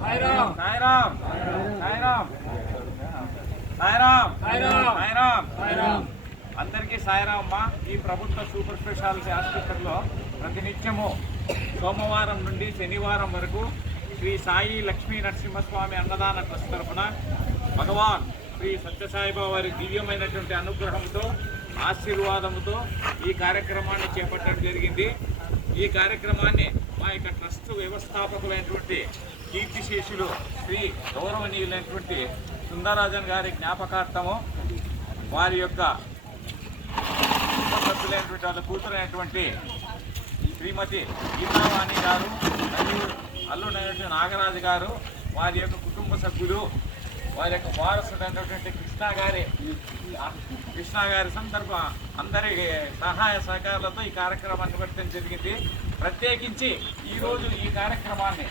సాయిరామ్ సాయిరామ్ సాయిరామ్ సాయిరామ్ సాయిరామ్ సాయిరామ్ సాయిరామ్ అందరికీ సాయిరామ్ అమ్మ. ఈ ప్రభుత్వ సూపర్ స్పెషాలిటీ ఆసుపత్రిలో ప్రతినిత్యము సోమవారం నుండి శనివారం వరకు శ్రీ సాయి లక్ష్మీ నరసింహస్వామి అన్నదాన ట్రస్ట్ తరఫున భగవాన్ శ్రీ సత్యసాయిబాబా వారి దివ్యమైనటువంటి అనుగ్రహంతో ఆశీర్వాదంతో ఈ కార్యక్రమాన్ని చేపట్టడం జరిగింది. ఈ కార్యక్రమాన్ని మా యొక్క ట్రస్ట్ వ్యవస్థాపకులైనటువంటి కీర్తిశేషులు శ్రీ గౌరవనీయులైనటువంటి సుందరరాజన్ గారి జ్ఞాపకార్థము వారి యొక్క సభ్యులైనటువంటి వాళ్ళ కూతురైనటువంటి శ్రీమతి గీతావాణి గారు మరియు అల్లుడైనటువంటి నాగరాజు గారు, వారి యొక్క కుటుంబ సభ్యులు, వారి యొక్క వారసుడైనటువంటి కృష్ణ గారి సందర్భ అందరి సహాయ సహకారాలతో ఈ కార్యక్రమాన్ని పెట్టడం జరిగింది. ప్రత్యేకించి ఈరోజు ఈ కార్యక్రమాన్ని